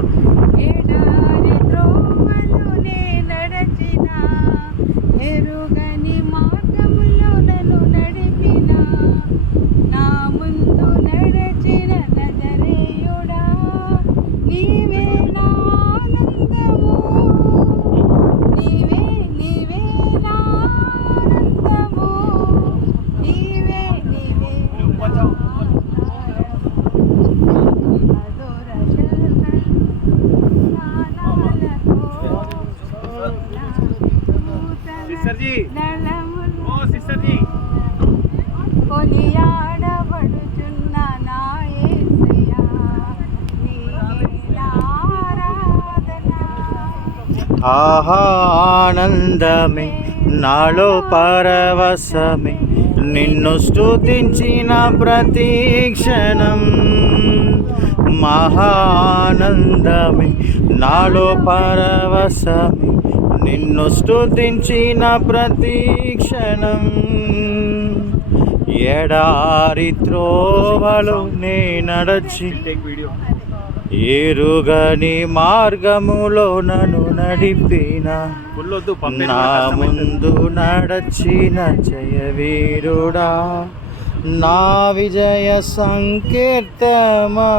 4. ఎడారి త్రోవలునే నడచిన, ఎరుగని మార్గములో నన్ను నడిపిన, నా ముందు నడచిన నజరేయుడా, నీవే నా ఆనందము, నీవే నీవే నా ఆనందము, నీవే నీవే నా కొనియాడబడుచున్న నా యేసయ్యా, నీకే నా ఆరాధన. ఆహా ఆనందమే నాలో పరవశమే, నిన్ను స్తుతించిన ప్రతి క్షణం. మహానందమే నాలో పరవశమే, నిన్ను స్తుతించిన ప్రతి క్షణం. ఎడారి త్రోవలో నే నడచి, ఎరుగని మార్గములో నన్ను నడిపిన, నా ముందు నడచిన జయవీరుడా, నా విజయ సంకీర్తమా.